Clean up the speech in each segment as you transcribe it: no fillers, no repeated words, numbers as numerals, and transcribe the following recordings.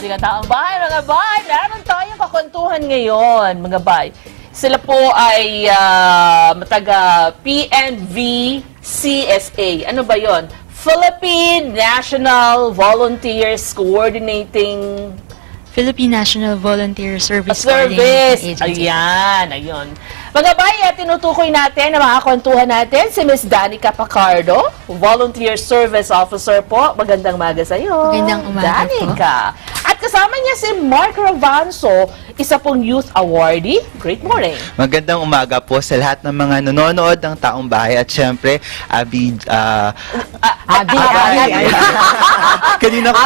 ating taong bahay, mga bay. Meron tayong kakwentuhan ngayon, mga bay. Sila po ay taga PNV CSA. Ano ba yon? Philippine National Volunteers Coordinating Philippine National Volunteer Service Service. Coordinating Agency. Ayan, ayun. Mga bay, tinutukoy natin na makakwentuhan natin si Miss Danica Pacardo, Volunteer Service Officer po. Magandang umaga sa iyo. Magandang umaga Danica. At kasama niya si Mark Ravanzo, isa pong Youth Awardee. Great morning. Magandang umaga po sa lahat ng mga nanonood ng Taong Bahay at syempre, Abi, kanina ko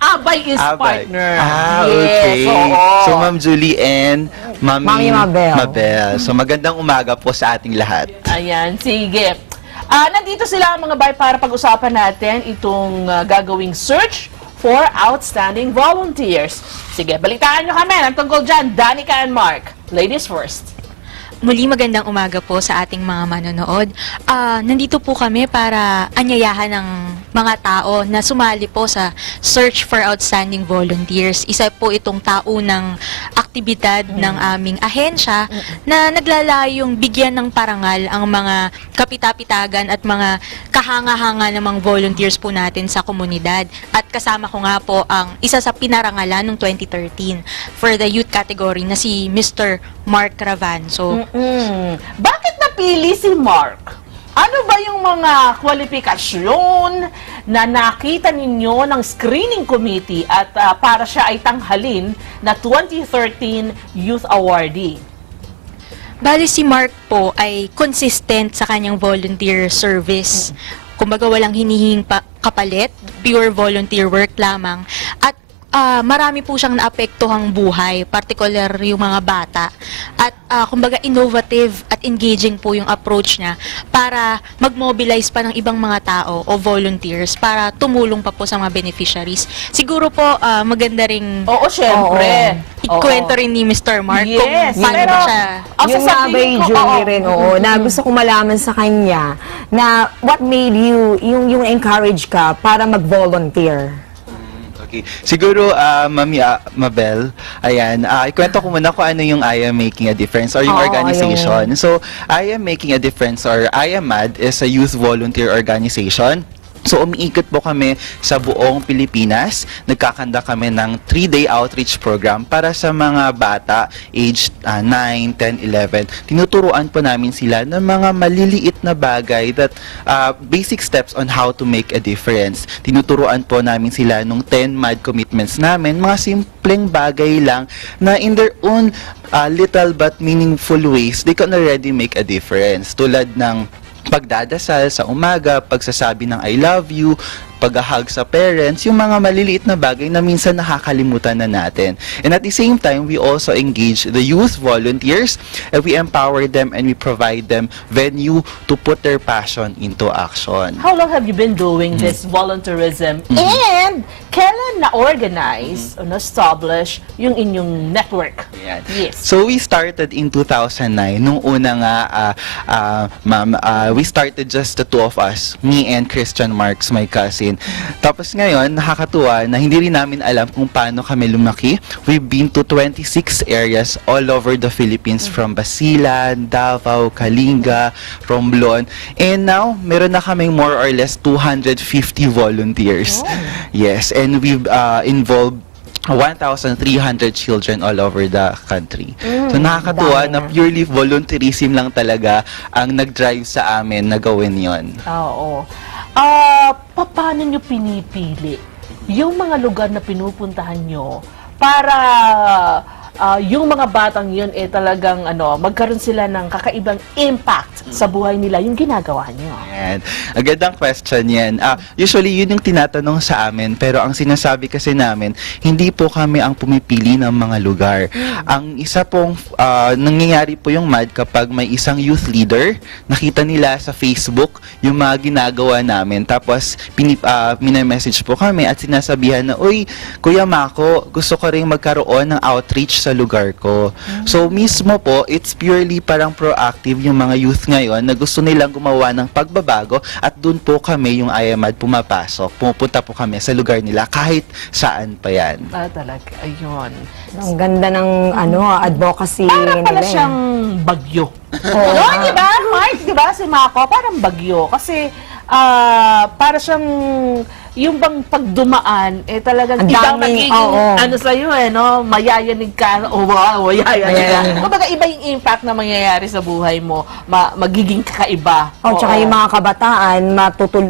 Abay is partner. Okay. Yes, oo. So, Ma'am Julie and Mami Mabel. So, magandang umaga po sa ating lahat. Ayan, sige. Nandito sila mga bay para pag-usapan natin itong gagawing search for outstanding volunteers. Sige, balitaan nyo kami ng tungkol dyan, Danica and Mark. Ladies first. Muli magandang umaga po sa ating mga manonood. Nandito po kami para anyayahan ng mga tao na sumali po sa Search for Outstanding Volunteers. Isa po itong taunang aktibidad ng aming ahensya na naglalayong bigyan ng parangal ang mga kapitapitagan at mga kahanga-hanga ng mga volunteers po natin sa komunidad. At kasama ko nga po ang isa sa pinarangalan noong 2013 for the youth category na si Mr. Mark Ravanzo. Bakit napili si Mark? Ano ba yung mga kwalifikasyon na nakita ninyo ng screening committee at para siya ay tanghalin na 2013 Youth Awardee? Bali si Mark po ay consistent sa kanyang volunteer service. Kumbaga walang hinihing kapalit, pure volunteer work lamang. At marami po siyang naapektuhang buhay, particular yung mga bata. At kumbaga innovative at engaging po yung approach niya para mag-mobilize pa ng ibang mga tao o volunteers para tumulong pa po sa mga beneficiaries. Siguro po maganda ring Oo, syempre. ikwento rin ni Mr. Mark Yes, kung paano pero ba siya. ang Yung nga sasabihin ba ko, Julie rin, na gusto ko malaman sa kanya na what made you, yung encourage ka para mag-volunteer? Okay. Siguro, Mami Mabel, ayan, ikwento ko muna kung ano yung I Am Making a Difference or yung Oo, organization. So, I Am Making a Difference or I Am MAD is a youth volunteer organization. So, umiikot po kami sa buong Pilipinas. Nagkakanda kami ng 3-day outreach program para sa mga bata aged 9, 10, 11. Tinuturuan po namin sila ng mga maliliit na bagay that basic steps on how to make a difference. Tinuturuan po namin sila nung 10 MAD commitments namin, mga simpleng bagay lang na in their own little but meaningful ways, they can already make a difference. Tulad ng pagdadasal sa umaga, pagsasabi ng I love you, pag-hug sa parents, yung mga maliliit na bagay na minsan nakakalimutan na natin. And at the same time, we also engage the youth volunteers and we empower them and we provide them venue to put their passion into action. How long have you been doing this volunteerism? And kailan na-organize o na-establish yung inyong network? Ayan. Yes. So we started in 2009. Nung una nga, ma'am, we started just the two of us, me and Christian Marks, my cousin. Tapos ngayon, nakakatuwa na hindi rin namin alam kung paano kami lumaki. We've been to 26 areas all over the Philippines from Basilan, Davao, Kalinga, Romblon. And now, meron na kaming more or less 250 volunteers. Yes, and we've involved 1,300 children all over the country. So nakakatuwa na purely volunteerism lang talaga ang nag-drive sa amin na gawin yon. Oo. Paano nyo pinipili yung mga lugar na pinupuntahan nyo para yung mga batang yun talagang magkaroon sila ng kakaibang impact sa buhay nila yung ginagawa nyo? Yan. Agandang question yan. Usually, yun yung tinatanong sa amin, pero ang sinasabi kasi namin, hindi po kami ang pumipili ng mga lugar. Ang isa pong nangyayari po yung MAD kapag may isang youth leader, nakita nila sa Facebook yung mga ginagawa namin, tapos message po kami at sinasabihan na, uy, Kuya Mako, gusto ko rin magkaroon ng outreach sa sa lugar ko. So mismo po, it's purely parang proactive yung mga youth ngayon na gusto nilang gumawa ng pagbabago at doon po kami yung IMAD pumapasok. Pumupunta po kami sa lugar nila kahit saan pa yan. Talaga, ayun. Ang ganda ng advocacy Para pala nila. siyang bagyo. Oo No, nga. di ba? Mark, di ba? Si Mako, parang bagyo. Kasi, para siyang, yung bang pagdumaan, talagang Ang ibang daming, magiging, oo. Sa'yo, no? Mayayanig ka. Oh, wow, mayayanig ka. Mayayanig. Kumbaga, iba yung impact na mangyayari sa buhay mo. Magiging kakaiba. Tsaka yung mga kabataan,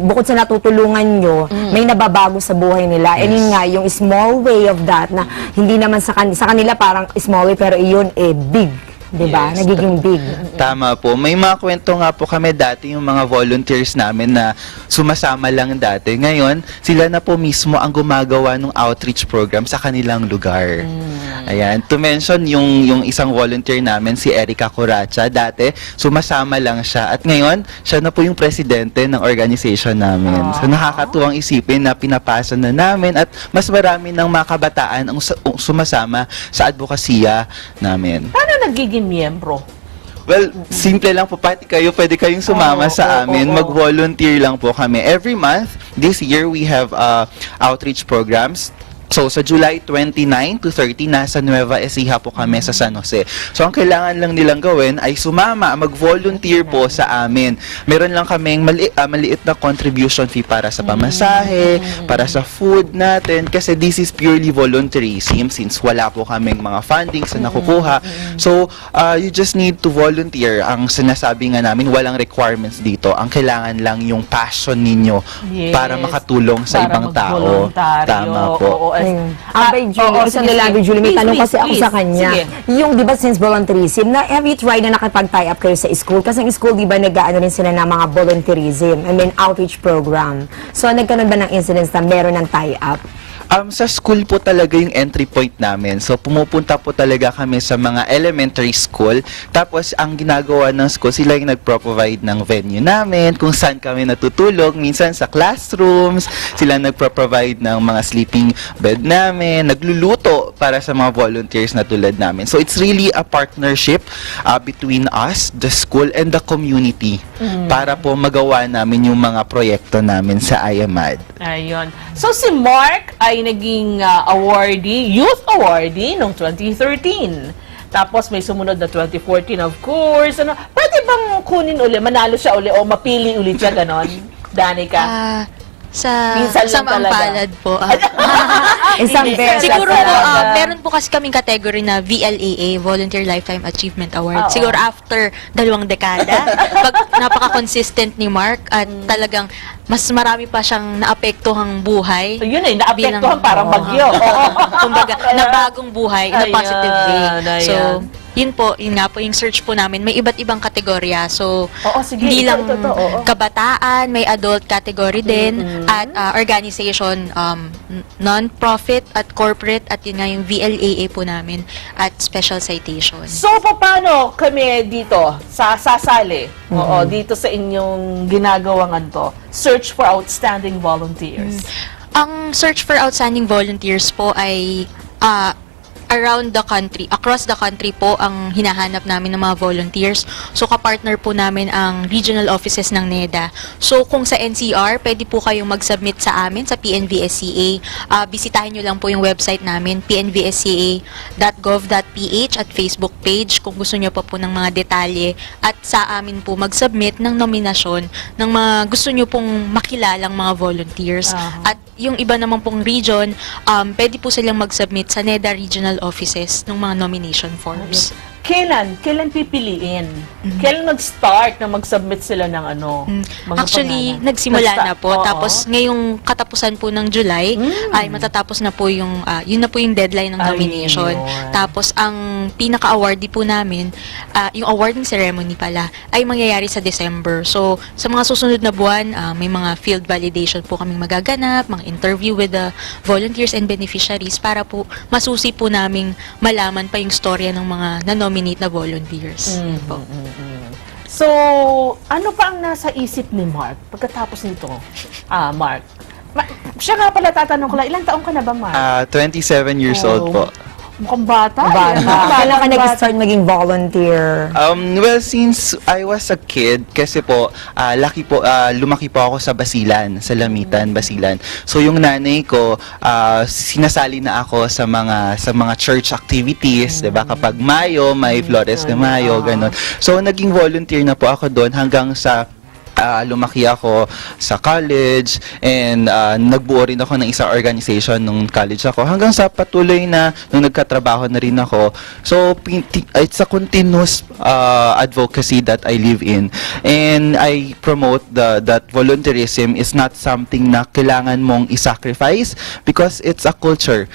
bukod sa natutulungan nyo, may nababago sa buhay nila. And yun nga, yung small way of that, na hindi naman sa kanila parang small way, pero iyon big. Diba? Yes. Nagiging big. Tama po. May mga kwento nga po kami dati, yung mga volunteers namin na sumasama lang dati. Ngayon, sila na po mismo ang gumagawa ng outreach program sa kanilang lugar. Ayan. To mention, yung isang volunteer namin, si Erica Curacha, dati sumasama lang siya. At ngayon, siya na po yung presidente ng organization namin. So nakakatuwang isipin na pinapasa na namin at mas marami ng mga kabataan ang sumasama sa advokasya namin. Paano nagiging miyembro? Well, simple lang po. Pati kayo, pwede kayong sumama sa amin. Mag-volunteer lang po kami. Every month, this year, we have outreach programs. So, sa July 29 to 30, nasa Nueva Ecija po kami sa San Jose. So, ang kailangan lang nilang gawin ay sumama, mag-volunteer po sa amin. Meron lang kaming maliit na contribution fee para sa pamasahe, para sa food natin, kasi this is purely volunteerism since wala po kaming mga fundings na nakukuha. So, you just need to volunteer. Ang sinasabi nga namin, walang requirements dito. Ang kailangan lang yung passion ninyo Yes. para makatulong sa Para ibang tao. magboluntaryo. Tama po. Oo, Abay, Julie, isang lalaki, Julie, may Please, tanong please, kasi ako please. sa kanya. Sige. Yung, di ba, since volunteerism, have you tried na nakipag-tie up kayo sa school? Kasi ang school, di ba, nag-ano rin sila ng mga volunteerism, outreach program. So, nagkaroon ba ng incidents na meron ng tie-up? Sa school po talaga yung entry point namin. So, pumupunta po talaga kami sa mga elementary school. Tapos, ang ginagawa ng school, sila yung nagpro-provide ng venue namin, kung saan kami natutulog. Minsan sa classrooms, sila nagpro-provide ng mga sleeping bed namin, nagluluto para sa mga volunteers na tulad namin. So, it's really a partnership between us, the school, and the community para po magawa namin yung mga proyekto namin sa IMAD. Ayun. So, si Mark ay naging youth awardee noong 2013. Tapos may sumunod na 2014, of course. Pwede bang kunin uli, manalo siya uli o mapili ulit siya, ganon? Danica? Minsan lang sa talaga. Mampalad po. Isang Hindi. beses. Siguro po, talaga. meron po kasi kaming category na VLAA, Volunteer Lifetime Achievement Award. Oo. Siguro after 2 dekada, pag napaka-consistent ni Mark at talagang mas marami pa siyang naapektuhang buhay. So, yun naapektuhan bilang- parang bagyo. Kumbaga, na bagong buhay in a positive way. Ayan, So, ayan. yun nga po, yung search po namin, may iba't ibang kategorya. So, Oo, sige, hindi lang ito, oo. kabataan, may adult category din, at organization, non-profit at corporate, at yun nga yung VLAA po namin, at special citation. So, paano kami dito sasali? Oo, dito sa inyong ginagawangan to. Search for outstanding volunteers. Ang search for outstanding volunteers po ay around the country, across the country po ang hinahanap namin ng mga volunteers. So, kapartner po namin ang regional offices ng NEDA. So, kung sa NCR, pwede po kayong mag-submit sa amin sa PNVSCA. Bisitahin nyo lang po yung website namin, pnvsca.gov.ph at Facebook page kung gusto nyo pa po ng mga detalye. At sa amin po mag-submit ng nominasyon ng mga gusto nyo pong makilalang mga volunteers. Aha. At yung iba naman pong region, pwede po silang mag-submit sa NEDA regional offices ng mga nomination forms. Kailan pipiliin? Kailan mag-start na mag-submit sila ng mga Actually, pangalan? nagsimula na po. Oo. Tapos, ngayong katapusan po ng July, ay matatapos na po yung, yun na po yung deadline ng nomination. Ayun. Tapos, ang pinaka-awardee po namin, yung awarding ceremony pala, ay mangyayari sa December. So, sa mga susunod na buwan, may mga field validation po kaming magaganap, mga interview with the volunteers and beneficiaries para po masusi po naming malaman pa yung storya ng mga na-nominate na volunteers. Po. So, ano pa ang nasa isip ni Mark pagkatapos nito? Mark. Siya nga pala tatanong ko lang, ilang taong ka na ba, Mark? 27 years old po. Mukhang bata. Kailan ka nag-start maging volunteer? Well, since I was a kid, kasi po, lumaki po ako sa Basilan, sa Lamitan, Basilan. So, yung nanay ko, sinasali na ako sa mga church activities, 'di ba? Kapag Mayo, may Flores de Mayo, ganun. So, naging volunteer na po ako doon hanggang sa lumaki ako sa college and nagbuo rin ako ng isang organization nung college ako hanggang sa patuloy na nung nagkatrabaho na rin ako. So it's a continuous advocacy that I live in, and I promote that volunteerism is not something na kailangan mong i-sacrifice because it's a culture.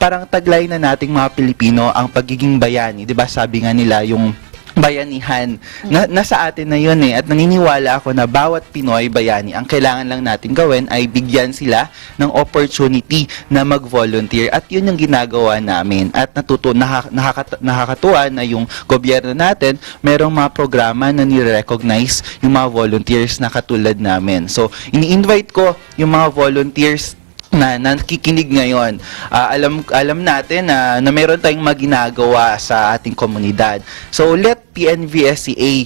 Parang taglay na nating mga Pilipino ang pagiging bayani, 'di ba? Sabi nga nila yung bayanihan. Nasa atin na yun at naniniwala ako na bawat Pinoy bayani, ang kailangan lang natin gawin ay bigyan sila ng opportunity na mag-volunteer at yun yung ginagawa namin at nakakatuwa na yung gobyerno natin merong mga programa na nire-recognize yung mga volunteers na katulad namin. So, ini-invite ko yung mga volunteers na nakikinig ngayon. Alam natin na meron tayong maginagawa sa ating komunidad. So let PNVSCA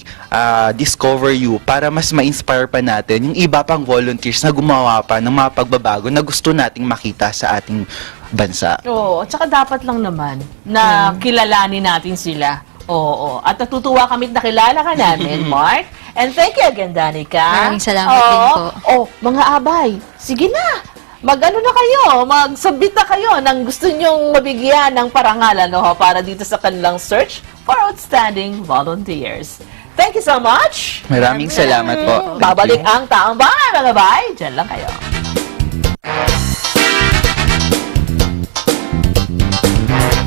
discover you para mas ma-inspire pa natin yung iba pang volunteers na gumawa pa ng mga pagbabago na gusto nating makita sa ating bansa. Oo, at saka dapat lang naman na kilalanin natin sila. Oo, at natutuwa kami at nakilala ka namin, Mark. And thank you again, Danica. Maraming salamat din po. Oh, mga abay, sige na. Mag-ano na kayo, mag-submit na kayo ng gusto nyong mabigyan ng parangalan para dito sa kanilang search for outstanding volunteers. Thank you so much. Maraming salamat po. Thank you. Babalik ang taong bahay, mga bay. Diyan lang kayo.